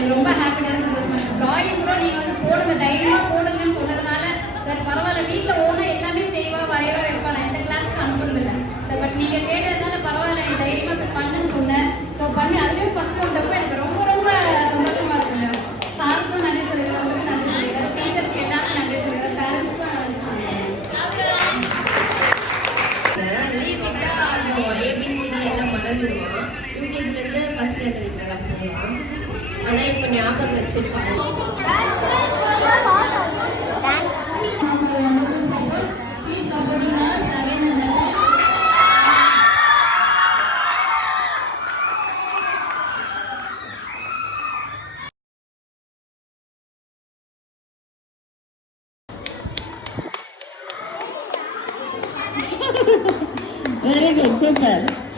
எனக்கு ரொம்ப ஹாப்பியான சந்தோஷமா. டிராயிங் கூட நீங்கள் வந்து போடுங்க, தைரியமாக போடுங்கன்னு சொன்னதுனால சரி பரவாயில்ல, வீட்டில் ஓனா எல்லாமே செய்வா வரைவா வைப்பா, நான் எந்த கிளாஸுக்கு அனுப்புனதில்லை சார். பட் நீங்கள் கேட்டதுனால பரவாயில்ல, எனக்கு தைரியமாக போய் பண்ணுன்னு சொன்னேன். ஸோ பண்ணி அதுலேயும் ஃபஸ்ட்டு வந்தப்போ எனக்கு ரொம்ப ரொம்ப சந்தோஷமாக இருக்குங்க. சாருக்கும் நன்றி சொல்லிக்கிறேன், உங்களுக்கு நன்றி சொல்லிக்கிறேன், டீச்சர்ஸ்க்கு எல்லாருக்கும் நன்றி சொல்லிக்கிறேன், பேரண்ட்ஸ்க்கும் நன்றி சொல்லிக்கிறேன். லீவ் விட்டா ஏபிசிடி எல்லாம் மறந்துடுவான். யூகேஜிலேருந்து ஃபர்ஸ்ட் ஸ்டாண்டர்ட் எல்லாம் போடுவான். ஆனால் இப்போ ஞாபகம் வச்சிருக்கான். Very good, super.